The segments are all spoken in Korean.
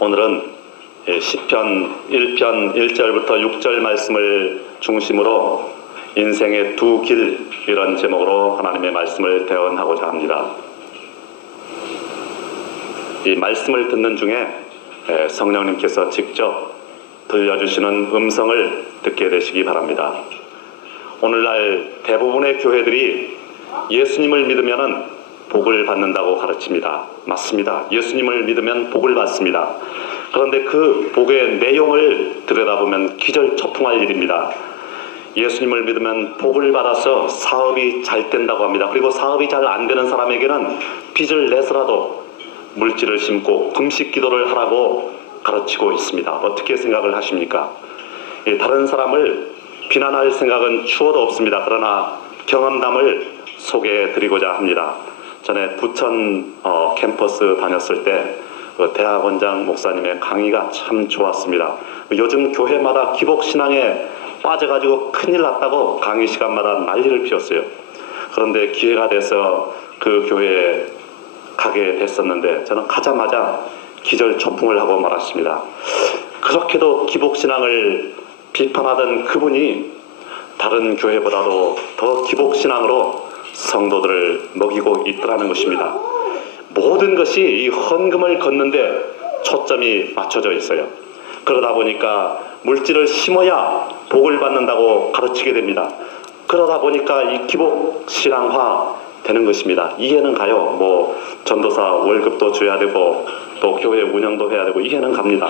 오늘은 시편 1편 1절부터 6절 말씀을 중심으로 인생의 두 길, 이런 제목으로 하나님의 말씀을 대언하고자 합니다. 이 말씀을 듣는 중에 성령님께서 직접 들려주시는 음성을 듣게 되시기 바랍니다. 오늘날 대부분의 교회들이 예수님을 믿으면 복을 받는다고 가르칩니다. 맞습니다. 예수님을 믿으면 복을 받습니다. 그런데 그 복의 내용을 들여다보면 기절초풍할 일입니다. 예수님을 믿으면 복을 받아서 사업이 잘 된다고 합니다. 그리고 사업이 잘 안 되는 사람에게는 빚을 내서라도 물질을 심고 금식 기도를 하라고 가르치고 있습니다. 어떻게 생각을 하십니까? 다른 사람을 비난할 생각은 추호도 없습니다. 그러나 경험담을 소개해 드리고자 합니다. 전에 부천 캠퍼스 다녔을 때 대학 원장 목사님의 강의가 참 좋았습니다. 요즘 교회마다 기복신앙에 빠져가지고 큰일 났다고 강의 시간마다 난리를 피웠어요. 그런데 기회가 돼서 그 교회에 가게 됐었는데 저는 가자마자 기절초풍을 하고 말았습니다. 그렇게도 기복신앙을 비판하던 그분이 다른 교회보다도 더 기복신앙으로 성도들을 먹이고 있더라는 것입니다. 모든 것이 이 헌금을 걷는데 초점이 맞춰져 있어요. 그러다 보니까 물질을 심어야 복을 받는다고 가르치게 됩니다. 그러다 보니까 이 기복신앙화 되는 것입니다. 이해는 가요. 뭐 전도사 월급도 줘야 되고 또 교회 운영도 해야 되고 이해는 갑니다.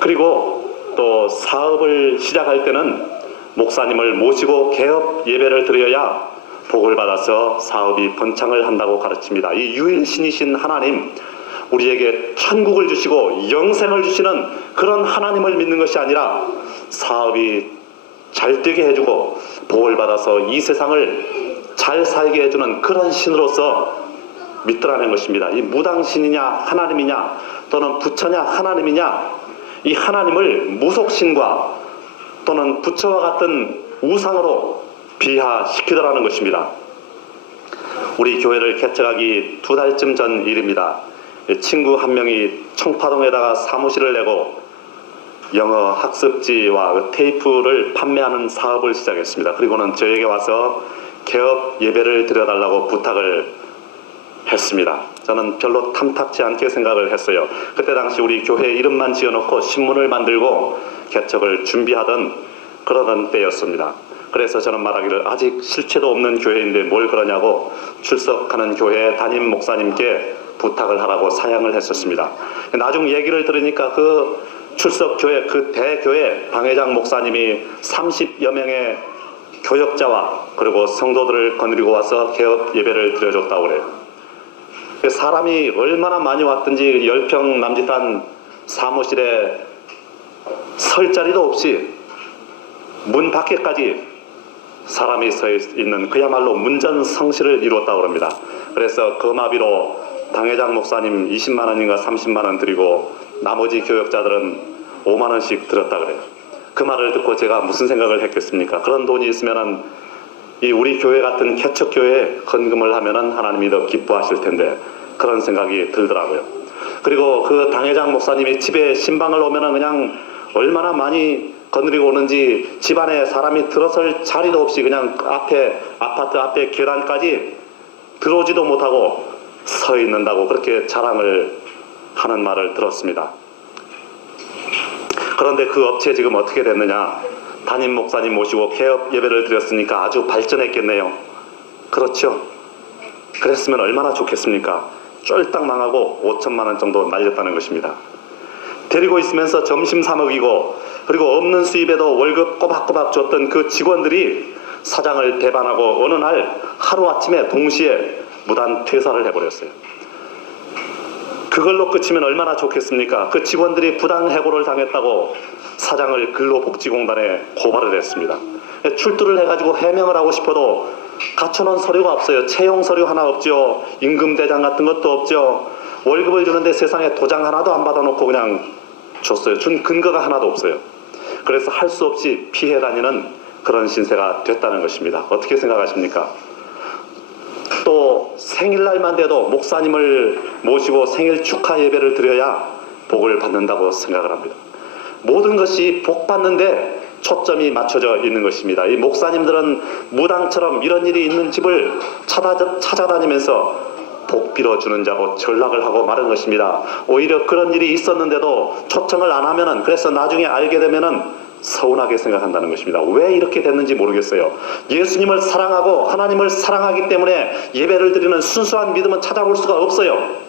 그리고 또 사업을 시작할 때는 목사님을 모시고 개업 예배를 드려야 복을 받아서 사업이 번창을 한다고 가르칩니다. 이 유일신이신 하나님, 우리에게 천국을 주시고 영생을 주시는 그런 하나님을 믿는 것이 아니라 사업이 잘 되게 해주고 복을 받아서 이 세상을 잘 살게 해주는 그런 신으로서 믿더라는 것입니다. 이 무당신이냐 하나님이냐 또는 부처냐 하나님이냐, 이 하나님을 무속신과 또는 부처와 같은 우상으로 비하시키더라는 것입니다. 우리 교회를 개척하기 2달쯤 전 일입니다. 친구 한 명이 청파동에다가 사무실을 내고 영어 학습지와 테이프를 판매하는 사업을 시작했습니다. 그리고는 저에게 와서 개업 예배를 드려달라고 부탁을 했습니다. 저는 별로 탐탁지 않게 생각을 했어요. 그때 당시 우리 교회 이름만 지어놓고 신문을 만들고 개척을 준비하던 그러던 때였습니다. 그래서 저는 말하기를 아직 실체도 없는 교회인데 뭘 그러냐고 출석하는 교회 담임 목사님께 부탁을 하라고 사양을 했었습니다. 나중 얘기를 들으니까 그 출석 교회, 그 대교회 당회장 목사님이 30여 명의 교역자와 그리고 성도들을 거느리고 와서 개업 예배를 드려줬다고 그래요. 사람이 얼마나 많이 왔든지 10평 남짓한 사무실에 설 자리도 없이 문 밖에까지 사람이 서 있는 그야말로 문전성시를 이루었다고 합니다. 그래서 거마비로 당회장 목사님 20만 원인가 30만 원 드리고 나머지 교역자들은 5만 원씩 드렸다 그래요. 그 말을 듣고 제가 무슨 생각을 했겠습니까? 그런 돈이 있으면은 이 우리 교회 같은 개척교회에 헌금을 하면은 하나님이 더 기뻐하실 텐데 그런 생각이 들더라고요. 그리고 그 당회장 목사님이 집에 신방을 오면은 그냥 얼마나 많이 거느리고 오는지 집안에 사람이 들어설 자리도 없이 그냥 아파트 앞에 계단까지 들어오지도 못하고 서 있는다고 그렇게 자랑을 하는 말을 들었습니다. 그런데 그 업체 지금 어떻게 됐느냐? 담임 목사님 모시고 개업 예배를 드렸으니까 아주 발전했겠네요. 그렇죠? 그랬으면 얼마나 좋겠습니까? 쫄딱 망하고 5천만 원 정도 날렸다는 것입니다. 데리고 있으면서 점심 사 먹이고 그리고 없는 수입에도 월급 꼬박꼬박 줬던 그 직원들이 사장을 배반하고 어느 날 하루아침에 동시에 무단 퇴사를 해버렸어요. 그걸로 끝이면 얼마나 좋겠습니까? 그 직원들이 부당해고를 당했다고 사장을 근로복지공단에 고발을 했습니다. 출두를 해가지고 해명을 하고 싶어도 갖춰놓은 서류가 없어요. 채용 서류 하나 없죠. 임금대장 같은 것도 없죠. 월급을 주는데 세상에 도장 하나도 안 받아놓고 그냥 줬어요. 준 근거가 하나도 없어요. 그래서 할 수 없이 피해 다니는 그런 신세가 됐다는 것입니다. 어떻게 생각하십니까? 또 생일날만 돼도 목사님을 모시고 생일 축하 예배를 드려야 복을 받는다고 생각을 합니다. 모든 것이 복 받는데 초점이 맞춰져 있는 것입니다. 이 목사님들은 무당처럼 이런 일이 있는 집을 찾아다니면서 복 빌어주는 자고 전락을 하고 마는 것입니다. 오히려 그런 일이 있었는데도 초청을 안 하면은, 그래서 나중에 알게 되면은 서운하게 생각한다는 것입니다. 왜 이렇게 됐는지 모르겠어요. 예수님을 사랑하고 하나님을 사랑하기 때문에 예배를 드리는 순수한 믿음은 찾아볼 수가 없어요.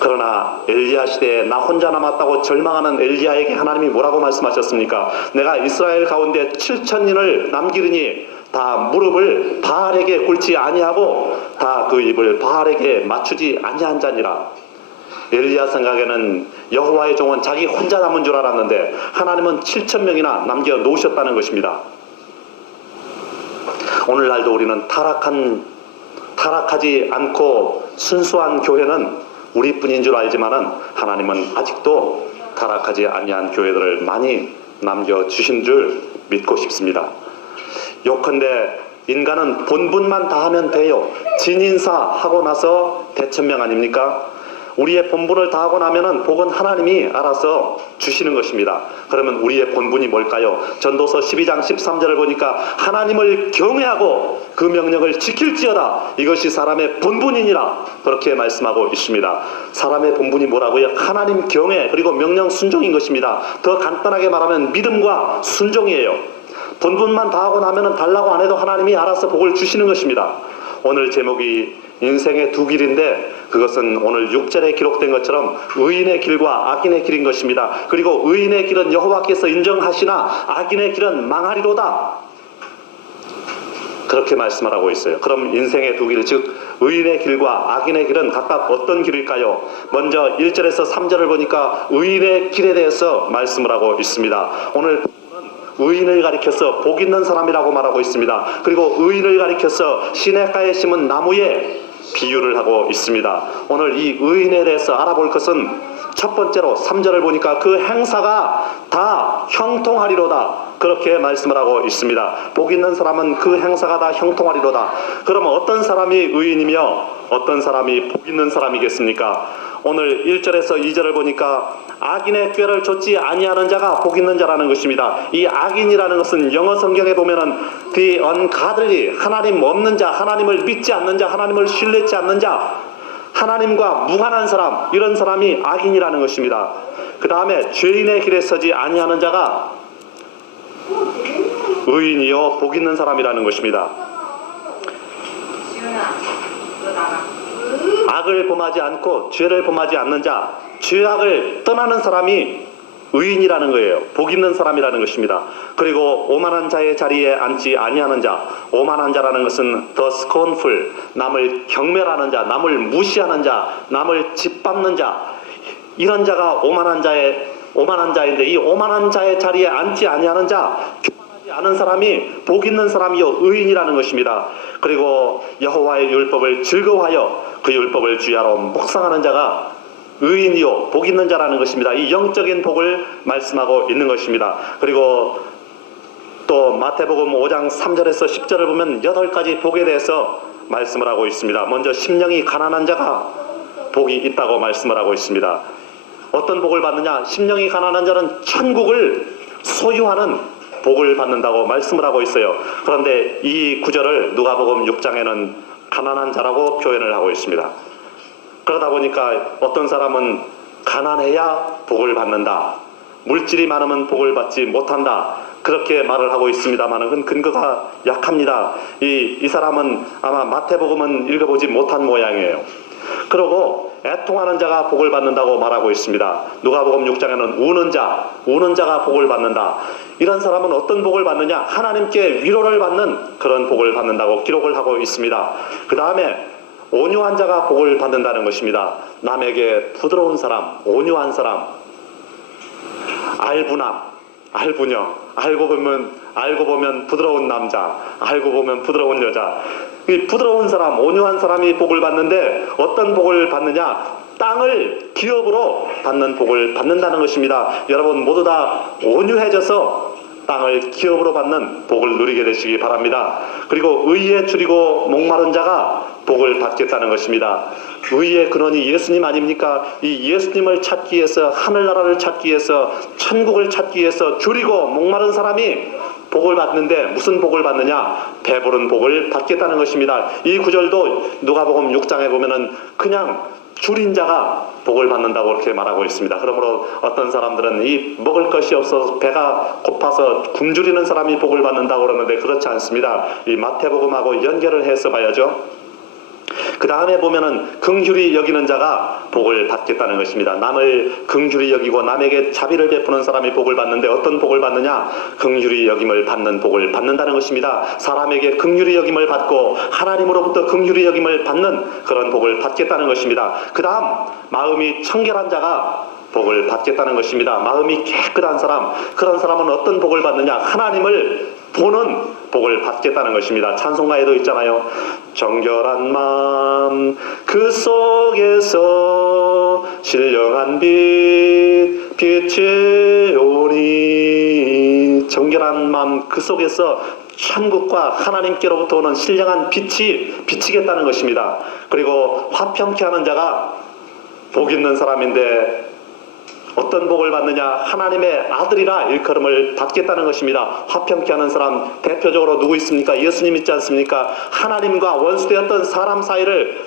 그러나 엘리야 시대에 나 혼자 남았다고 절망하는 엘리야에게 하나님이 뭐라고 말씀하셨습니까? 내가 이스라엘 가운데 7,000인을 남기르니 다 무릎을 바알에게 꿇지 아니하고 다 그 입을 바알에게 맞추지 아니한 자니라. 엘리야 생각에는 여호와의 종은 자기 혼자 남은 줄 알았는데 하나님은 7,000명이나 남겨 놓으셨다는 것입니다. 오늘날도 우리는 타락하지 않고 순수한 교회는 우리뿐인 줄 알지만은 하나님은 아직도 타락하지 아니한 교회들을 많이 남겨주신 줄 믿고 싶습니다. 요컨대 인간은 본분만 다하면 돼요. 진인사 하고 나서 대천명 아닙니까? 우리의 본분을 다하고 나면은 복은 하나님이 알아서 주시는 것입니다. 그러면 우리의 본분이 뭘까요? 전도서 12장 13절을 보니까 하나님을 경외하고 그 명령을 지킬지어다. 이것이 사람의 본분이니라. 그렇게 말씀하고 있습니다. 사람의 본분이 뭐라고요? 하나님 경외 그리고 명령 순종인 것입니다. 더 간단하게 말하면 믿음과 순종이에요. 본분만 다하고 나면은 달라고 안 해도 하나님이 알아서 복을 주시는 것입니다. 오늘 제목이 인생의 두 길인데 그것은 오늘 6절에 기록된 것처럼 의인의 길과 악인의 길인 것입니다. 그리고 의인의 길은 여호와께서 인정하시나 악인의 길은 망하리로다. 그렇게 말씀하라고 있어요. 그럼 인생의 두 길, 즉 의인의 길과 악인의 길은 각각 어떤 길일까요? 먼저 1절에서 3절을 보니까 의인의 길에 대해서 말씀을 하고 있습니다. 오늘 의인을 가리켜서 복 있는 사람이라고 말하고 있습니다. 그리고 의인을 가리켜서 시냇가에 심은 나무에 비유를 하고 있습니다. 오늘 이 의인에 대해서 알아볼 것은 첫 번째로 3절을 보니까 그 행사가 다 형통하리로다. 그렇게 말씀을 하고 있습니다. 복 있는 사람은 그 행사가 다 형통하리로다. 그러면 어떤 사람이 의인이며 어떤 사람이 복 있는 사람이겠습니까? 오늘 1절에서 2절을 보니까 악인의 꾀를 좇지 아니하는 자가 복 있는 자라는 것입니다. 이 악인이라는 것은 영어 성경에 보면은 the ungodly, 하나님 없는 자, 하나님을 믿지 않는 자, 하나님을 신뢰치 않는 자, 하나님과 무관한 사람, 이런 사람이 악인이라는 것입니다. 그 다음에 죄인의 길에 서지 아니하는 자가 의인이요 복 있는 사람이라는 것입니다. 악을 범하지 않고 죄를 범하지 않는 자, 죄악을 떠나는 사람이 의인이라는 거예요. 복 있는 사람이라는 것입니다. 그리고 오만한 자의 자리에 앉지 아니하는 자, 오만한 자라는 것은 the scornful, 남을 경멸하는 자, 남을 무시하는 자, 남을 짓밟는 자, 이런 자가 오만한 자인데 이 오만한 자의 자리에 앉지 아니하는 자, 교만하지 않은 사람이 복 있는 사람이요 의인이라는 것입니다. 그리고 여호와의 율법을 즐거워하여 그 율법을 주야로 묵상하는 자가 의인이요 복 있는 자라는 것입니다. 이 영적인 복을 말씀하고 있는 것입니다. 그리고 또 마태복음 5장 3절에서 10절을 보면 8가지 복에 대해서 말씀을 하고 있습니다. 먼저 심령이 가난한 자가 복이 있다고 말씀을 하고 있습니다. 어떤 복을 받느냐? 심령이 가난한 자는 천국을 소유하는 복을 받는다고 말씀을 하고 있어요. 그런데 이 구절을 누가복음 6장에는 가난한 자라고 표현을 하고 있습니다. 그러다 보니까 어떤 사람은 가난해야 복을 받는다, 물질이 많으면 복을 받지 못한다, 그렇게 말을 하고 있습니다만 근거가 약합니다. 이 사람은 아마 마태복음은 읽어보지 못한 모양이에요. 그리고 애통하는 자가 복을 받는다고 말하고 있습니다. 누가복음 6장에는 우는 자가 복을 받는다. 이런 사람은 어떤 복을 받느냐? 하나님께 위로를 받는 그런 복을 받는다고 기록을 하고 있습니다. 그 다음에 온유한 자가 복을 받는다는 것입니다. 남에게 부드러운 사람, 온유한 사람, 알부녀, 알고 보면 부드러운 남자, 알고 보면 부드러운 여자. 이 부드러운 사람, 온유한 사람이 복을 받는데 어떤 복을 받느냐? 땅을 기업으로 받는 복을 받는다는 것입니다. 여러분 모두 다 온유해져서 땅을 기업으로 받는 복을 누리게 되시기 바랍니다. 그리고 의에 줄이고 목마른 자가 복을 받겠다는 것입니다. 의의 근원이 예수님 아닙니까? 이 예수님을 찾기 위해서, 하늘나라를 찾기 위해서, 천국을 찾기 위해서 줄이고 목마른 사람이 복을 받는데 무슨 복을 받느냐? 배부른 복을 받겠다는 것입니다. 이 구절도 누가복음 6장에 보면은 그냥 줄인 자가 복을 받는다고 그렇게 말하고 있습니다. 그러므로 어떤 사람들은 이 먹을 것이 없어서 배가 고파서 굶주리는 사람이 복을 받는다고 그러는데 그렇지 않습니다. 이 마태복음하고 연결을 해서 봐야죠. 그 다음에 보면은 긍휼히 여기는 자가 복을 받겠다는 것입니다. 남을 긍휼히 여기고 남에게 자비를 베푸는 사람이 복을 받는데 어떤 복을 받느냐? 긍휼히 여김을 받는 복을 받는다는 것입니다. 사람에게 긍휼히 여김을 받고 하나님으로부터 긍휼히 여김을 받는 그런 복을 받겠다는 것입니다. 그 다음 마음이 청결한 자가 복을 받겠다는 것입니다. 마음이 깨끗한 사람, 그런 사람은 어떤 복을 받느냐? 하나님을 보는 복을 받겠다는 것입니다. 찬송가에도 있잖아요. 정결한 마음 그 속에서 신령한 빛 빛이 오니. 정결한 마음 그 속에서 천국과 하나님께로부터 오는 신령한 빛이 비치겠다는 것입니다. 그리고 화평케 하는 자가 복 있는 사람인데 어떤 복을 받느냐? 하나님의 아들이라 일컬음을 받겠다는 것입니다. 화평케 하는 사람 대표적으로 누구 있습니까? 예수님 있지 않습니까? 하나님과 원수되었던 사람 사이를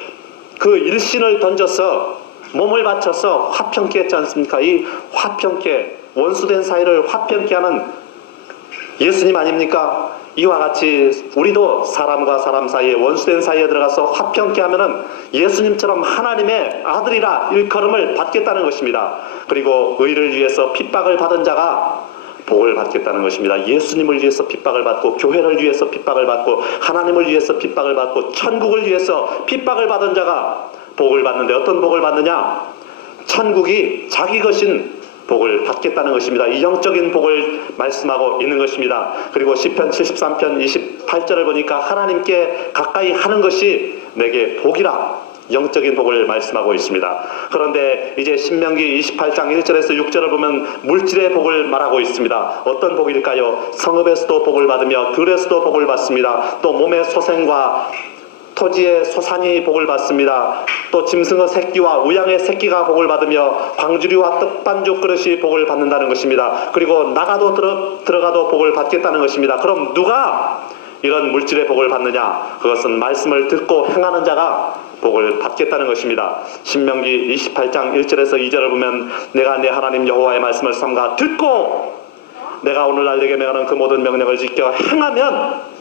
그 일신을 던져서 몸을 바쳐서 화평케 했지 않습니까? 이 화평케, 원수된 사이를 화평케 하는 예수님 아닙니까? 이와 같이 우리도 사람과 사람 사이에, 원수된 사이에 들어가서 화평케 하면은 예수님처럼 하나님의 아들이라 일컬음을 받겠다는 것입니다. 그리고 의를 위해서 핍박을 받은 자가 복을 받겠다는 것입니다. 예수님을 위해서 핍박을 받고, 교회를 위해서 핍박을 받고, 하나님을 위해서 핍박을 받고, 천국을 위해서 핍박을 받은 자가 복을 받는데 어떤 복을 받느냐? 천국이 자기 것인 복을 받겠다는 것입니다. 이 영적인 복을 말씀하고 있는 것입니다. 그리고 시편 73편 28절을 보니까 하나님께 가까이 하는 것이 내게 복이라, 영적인 복을 말씀하고 있습니다. 그런데 이제 신명기 28장 1절에서 6절을 보면 물질의 복을 말하고 있습니다. 어떤 복일까요? 성읍에서도 복을 받으며 들에서도 복을 받습니다. 또 몸의 소생과 토지의 소산이 복을 받습니다. 또 짐승의 새끼와 우양의 새끼가 복을 받으며 광주리와 떡반죽 그릇이 복을 받는다는 것입니다. 그리고 나가도 들어가도 복을 받겠다는 것입니다. 그럼 누가 이런 물질의 복을 받느냐? 그것은 말씀을 듣고 행하는 자가 복을 받겠다는 것입니다. 신명기 28장 1절에서 2절을 보면 내가 내 하나님 여호와의 말씀을 삼가 듣고 내가 오늘날 내게 명하는 그 모든 명령을 지켜 행하면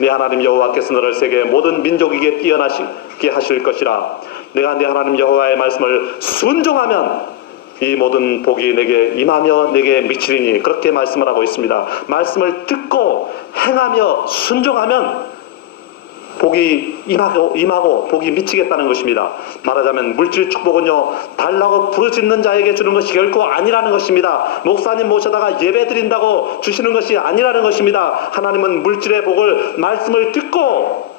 내 하나님 여호와께서 너를 세계 모든 민족에게 뛰어나시게 하실 것이라. 내가 내 하나님 여호와의 말씀을 순종하면 이 모든 복이 내게 임하며 내게 미치리니. 그렇게 말씀을 하고 있습니다. 말씀을 듣고 행하며 순종하면 복이 임하고 복이 미치겠다는 것입니다. 말하자면 물질 축복은요, 달라고 부르짖는 자에게 주는 것이 결코 아니라는 것입니다. 목사님 모셔다가 예배 드린다고 주시는 것이 아니라는 것입니다. 하나님은 물질의 복을 말씀을 듣고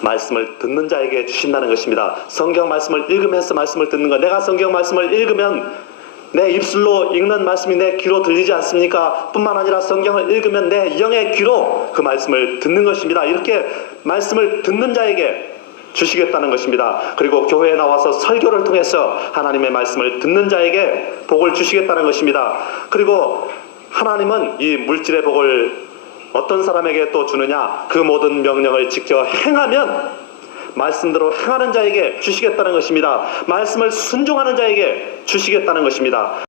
말씀을 듣는 자에게 주신다는 것입니다. 성경 말씀을 읽으면서 말씀을 듣는 것. 내가 성경 말씀을 읽으면 내 입술로 읽는 말씀이 내 귀로 들리지 않습니까? 뿐만 아니라 성경을 읽으면 내 영의 귀로 그 말씀을 듣는 것입니다. 이렇게 말씀을 듣는 자에게 주시겠다는 것입니다. 그리고 교회에 나와서 설교를 통해서 하나님의 말씀을 듣는 자에게 복을 주시겠다는 것입니다. 그리고 하나님은 이 물질의 복을 어떤 사람에게 또 주느냐? 그 모든 명령을 지켜 행하면 말씀대로 행하는 자에게 주시겠다는 것입니다. 말씀을 순종하는 자에게 주시겠다는 것입니다.